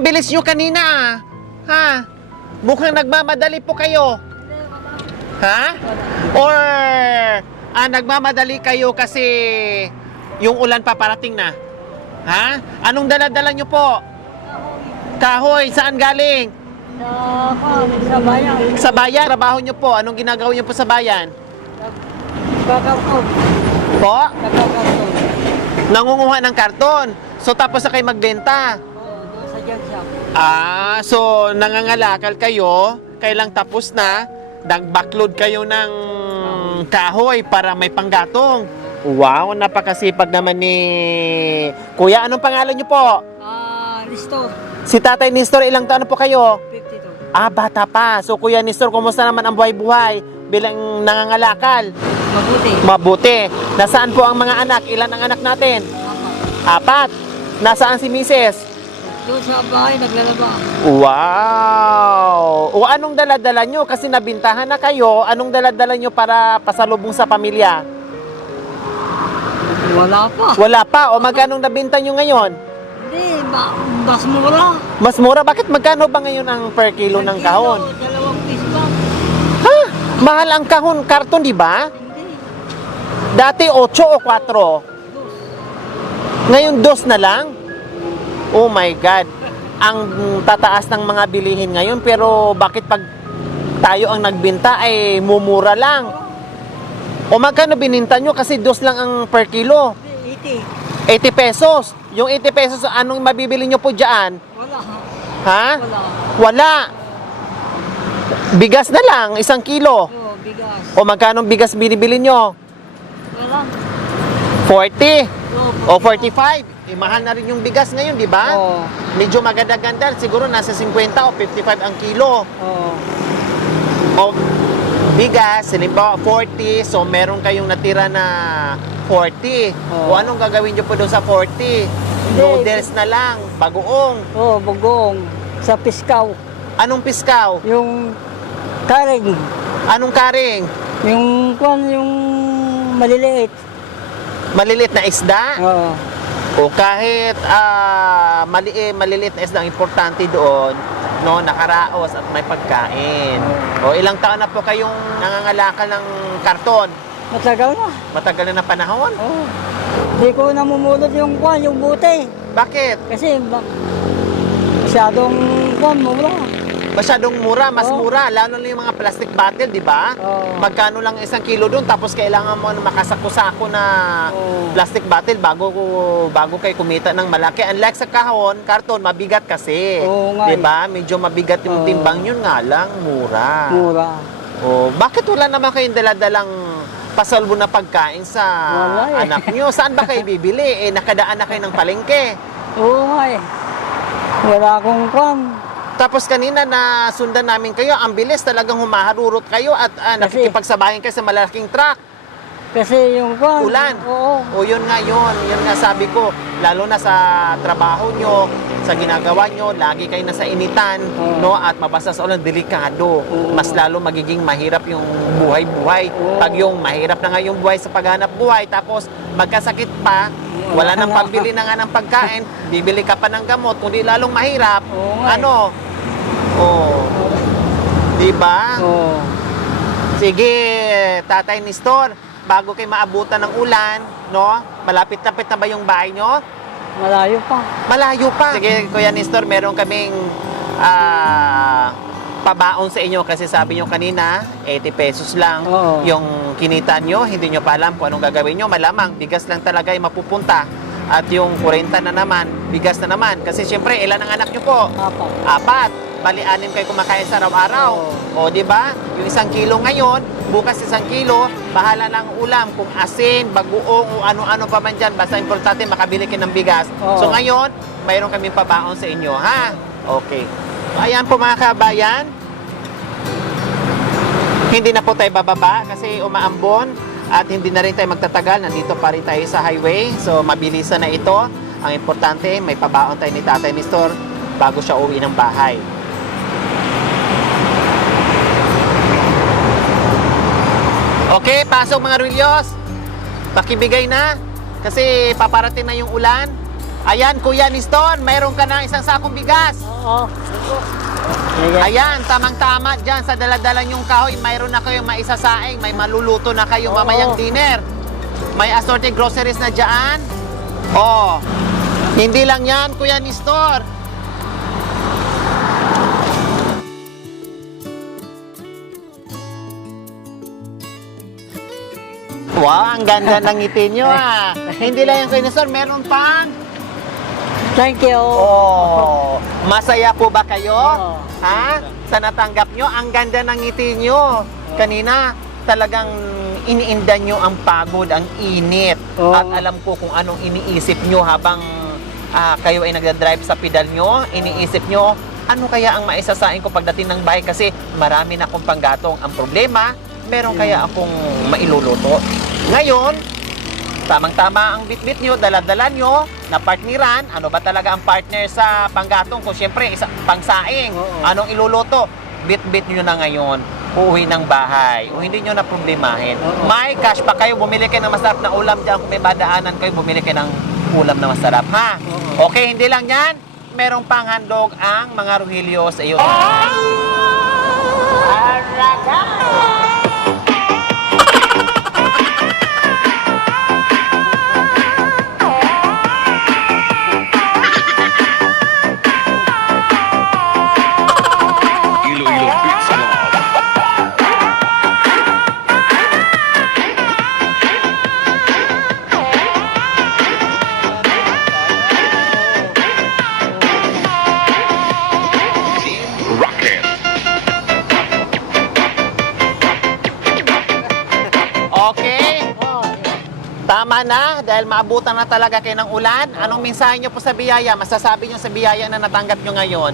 ang bilis nyo kanina ah. Ha? Mukhang nagmamadali po kayo. Ha? Or nagmamadali kayo kasi yung ulan paparating na? Ha? Anong dala-dala nyo po? Kahoy, saan galing? Sa bayan. Sa bayan, trabaho nyo po. Anong ginagawa nyo po sa bayan? Nagkakarton. Po? Nagkakarton. Nangunguha ng karton. So tapos na kayo magbenta. Oo, doon sa junk shop. So nangangalakal kayo, kailang tapos na, nag-backload kayo ng kahoy para may panggatong. Wow, napakasipag naman ni Kuya. Anong pangalan niyo po? Listo. Si Tatay Nestor, ilang taon na po kayo? 52. Bata pa. So Kuya Nestor, kumusta naman ang buhay-buhay bilang nangangalakal? Mabuti. Mabuti. Nasaan po ang mga anak? Ilan ang anak natin? Apa. 4. Nasaan si Mrs.? Doon sa bahay, naglalaba. Wow! O anong dala-dala nyo? Kasi nabintahan na kayo. Anong dala-dala nyo para pasalubong sa pamilya? Wala pa. Wala pa. O magkano nabinta nyo ngayon? Hindi, mas mura. Mas mura. Bakit magkano ba ngayon ang per kilo ng kahon? 2 piso lang. Ha? Mahal ang kahon. Karton, di ba? Hindi. Dati 8 o 4. Ngayon 2 na lang? Oh my God. Ang tataas ng mga bilihin ngayon. Pero bakit pag tayo ang nagbinta ay mumura lang? O magkano bininta nyo? Kasi 2 lang ang per kilo. 80. 80 pesos. Yung 80 pesos, anong mabibili nyo po dyan? Wala. Ha? Wala. Wala. Bigas na lang, 1 kilo. Oo, bigas. O magkano bigas binibili nyo? Wala. 40 Oo, o 45. Mahal na rin yung bigas ngayon, di ba? Oo. Medyo maganda-ganda. Siguro nasa 50 o 55 ang kilo. Oo. O bigas, halimbawa 40. So meron kayong natira na 40. Oo. O anong gagawin nyo po doon sa 40? Noodles na lang, bagoong. Oo, bugong. Sa piskaw. Anong piskaw? Yung karing. Anong karing? Yung maliliit. Maliliit na isda? Oo. O kahit maliliit na isda, ang importante doon, no, nakaraos at may pagkain. O ilang taon na po kayong nangangalakal ng karton? Matagal na. Matagal na panahon? Oo. Hindi ko namumulot yung buti. Bakit? Kasi masyadong mura. Masyadong mura, mas Oo. mura. Lalo na yung mga plastic bottle, di ba? Oo. Magkano lang 1 kilo doon, tapos kailangan mo makasako-sako na Oo. plastic bottle bago kayo kumita ng malaki. Unlike sa kahon, karton, mabigat kasi. Oo nga Di ba? Medyo mabigat yung Oo. timbang, yun nga lang, mura. Mura. Oh, bakit wala naman kayong daladalang pasalbo na pagkain sa Wala eh. anak nyo? Saan ba kayo bibili? Nakadaan na kayo ng palengke. Oo nga eh. Wala akong Tapos kanina na sundan namin kayo, ang bilis talagang humaharurot kayo at nakikipagsabayan kayo sa malaking truck. Kasi yung Ulan. Oo. O yun nga yun sabi ko, lalo na sa trabaho nyo, sa ginagawa nyo, lagi kayo nasa initan, Oo. no? At mabasa sa ulan, delikado. Oo. Mas lalo magiging mahirap yung buhay-buhay. Oo. Pag yung mahirap na nga yung buhay sa paghanap buhay, tapos magkasakit pa, wala nang pambili na nga ng pagkain, bibili ka pa ng gamot, kundi lalong mahirap. Oo nga eh. Ano? Oh. Di ba? Oo. Sige, Tatay Nestor, bago kayo maabutan ng ulan, no? Malapit-lapit na ba yung bahay nyo? Malayo pa. Malayo pa. Sige, Kuya Nestor, meron kaming pabaon sa inyo kasi sabi nyo kanina, 80 pesos lang Oo. yung kinita nyo, hindi nyo pa alam kung anong gagawin nyo. Malamang, bigas lang talaga yung mapupunta. At yung 40 na naman, bigas na naman. Kasi syempre, ilan ang anak nyo po? Apa. 4. Bali, 6 kayo kumakain sa araw-araw. O, di ba? Yung 1 kilo ngayon, bukas 1 kilo, bahala ng ulam. Kung asin, bagoong, o ano-ano pa man dyan. Basta importante, makabili kayo ng bigas. Oo. So, ngayon, mayroon kaming pabaon sa inyo, ha? Okay. So, ayan po mga kabayan. Hindi na po tayo bababa kasi umaambon at hindi na rin tayo magtatagal. Nandito pa rin tayo sa highway. So, mabilisan na ito. Ang importante, may pabaon tayo ni Tatay Nestor bago siya uwi ng bahay. Okay, pasok mga Ruilyos. Pakibigay na kasi paparating na yung ulan. Ayan, Kuya Niston, mayroon ka na isang sakong bigas. Oo. Sige. Ayan, tamang-tama dyan sa daladala nyong kahoy. Mayroon na kayong maisasaing, may maluluto na kayong Oo. mamayang dinner. May assorted groceries na dyan. Oh, hindi lang yan, Kuya Nistor. Wow, ang ganda ng ngiti nyo ah. Hindi lang yung Kuya Nistor, meron pang... Thank you. Oh, masaya po ba kayo? Oo. Ha? Sa natanggap nyo, ang ganda ng ngiti nyo. Kanina, talagang iniinda nyo ang pagod, ang init. Oo. At alam ko kung anong iniisip nyo habang kayo ay nagdadrive sa pedal nyo. Iniisip nyo, ano kaya ang maisasain ko pagdating ng bahay kasi marami na akong panggatong. Ang problema, meron kaya akong mailuluto. Ngayon, tamang-tama ang bitbit nyo, dala-dala nyo, na partneran, ano ba talaga ang partner sa panggatong? Kung siyempre, pangsaing, Oo. anong iluluto? Bit-bit nyo na ngayon, uuwi ng bahay, o hindi nyo na problemahin. Oo. May cash pa kayo, bumili kayo ng masarap na ulam dyan, kung may badaanan kayo, bumili kayo ng ulam na masarap, ha? Oo. Okay, hindi lang yan, merong panghandog ang mga Rogelio sa iyo. Iloilo Beats Club. Rocket. Okay? Tama na, dahil maabutan na talaga kayo ng ulan. Anong mensahe nyo po sa biyaya? Masasabi nyo sa biyaya na natanggap nyo ngayon?